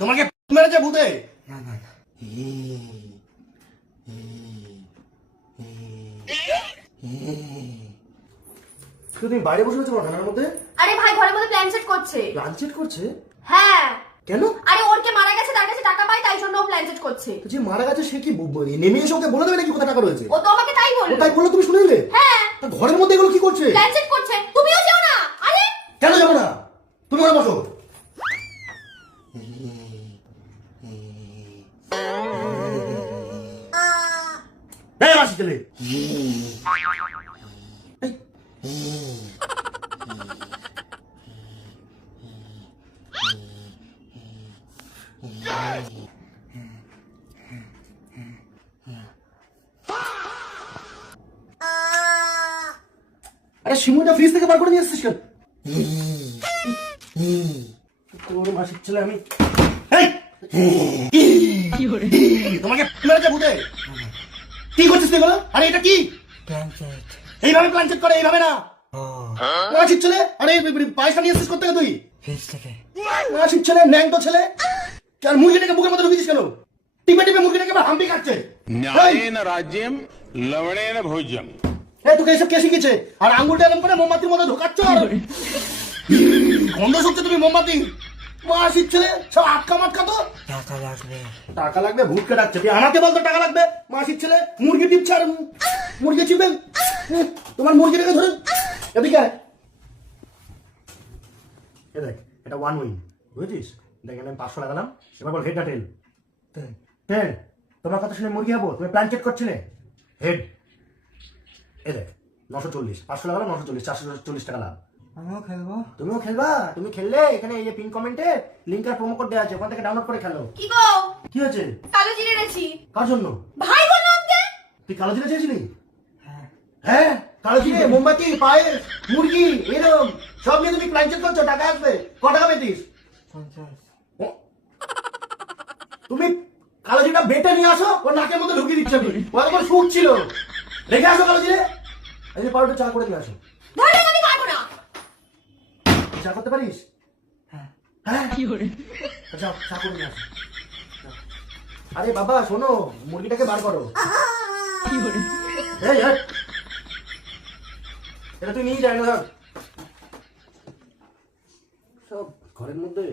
তোমাকে মেরেছে ভূতে? না না না। তুমি বাইরে বসে আছো ঠান্ডার মধ্যে? আরে ভাই ঘরের মধ্যে প্ল্যান সেট করছে। প্ল্যান সেট করছে? হ্যাঁ। কেন? আরে ওর কে মারা গেছে, তার কাছে টাকা পাই, তাই জন্য ও প্ল্যান সেট করছে। তো যে মারা গেছে সে কি নেমে এসে ওকে বলে দেবে নাকি কোথায় টাকা রয়েছে? ও তো আমাকে তাই ও বললো। তাই বললো, তুমি শুনে নিলে? হ্যাঁ। তা ঘরের মধ্যে এগুলো কি করছে? প্ল্যান সেট করছে। তুমিও যাও না। আরে কেন যাবো না? তুমি ওখানে বসো। এই মাসি ছেলে, আরে শিমুটা ফ্রিজ থেকে বার করে নিয়ে আসছিস কেন? তোর মাসির ছেলে আমি। তোমাকে মেরেছে ভূতে? কি করছিস তুই এগুলো? আরে এটা কি? Plan set. এইভাবে প্ল্যান চেক করে, এইভাবে না। ও মাসির ছেলে, আরে পায়েসটা নিয়ে আসছিস কোথা থেকে তুই? ফ্রিজ থেকে। মাসির ছেলে, ন্যাংটো ছেলে, আর মুরগিটাকে বুকের মধ্যে ঢুকিয়েছিস কেন? টিপে টিপে মুরগিটাকে আবার হাম্পি কাটছে। न्यायेन राज्यम लवणेन भोज्यम। এই তোকে এসব কে শিখেছে? আর আঙ্গুলটা এরকম করে মোমবাতির মধ্যে ঢোকাচ্ছ আর গন্ধ শুকছে তুমি মোমবাতি। মাসির ছেলে সব আটকা মাটকা তো। টাকা লাগবে। টাকা লাগবে? ভূতকে ডাকছে। তুই আমাকে বলতো টাকা লাগবে? মাসির ছেলে মুরগি টিপছে আর মুরগি চিপে তোমার মুরগিটাকে ধরে এদিকে আয়। এ দেখ, এটা ওয়ান উইন, বুঝেছিস? দেখ আমি 500 লাগালাম। এবার বল হেড না টেল? হেড। তোমার কথা শুনে মুরগি হবো? তুমি প্ল্যান চেক করছিলে? হেড। এ দেখ 940, 500 লাগালাম 940, 440 টাকা লাভ। আমিও খেলবো। তুমিও খেলবা? তুমি খেললে এখানে এই যে পিন কমেন্টে লিংক আর প্রোমো কোড দেওয়া আছে, ওখান থেকে ডাউনলোড করে খেলো। কি গো? কি হয়েছে? কালো জিরে এনেছি। কার জন্য? ভাই বললো আমাকে। তুই কালো জিরে চেয়েছিলি? হ্যাঁ। হ্যাঁ, কালো জিরে, মোমবাতি, পায়েস, মুরগি, এরকম সব নিয়ে তুমি প্ল্যান চেক করছো, টাকা আসবে। ক টাকা পেতিস? 50। ও, তুমি কালো জিরেটা বেটে নিয়ে আসো, ওর নাকের মধ্যে ঢুকিয়ে দিচ্ছ। আমি ওর উপর সুখ ছিল, রেখে আসো কালো জিরে। এই যে পাউডার চা করে নিয়ে আসো। ধরে আমি পারবো না। চা করতে পারিস? হ্যাঁ। হ্যাঁ, যাও চা করে নিয়ে আসো। আরে বাবা শোনো, মুরগিটাকে বার করো। এই, এই, এটা তুই নিয়ে যাই না, ধর সব ঘরের মধ্যে।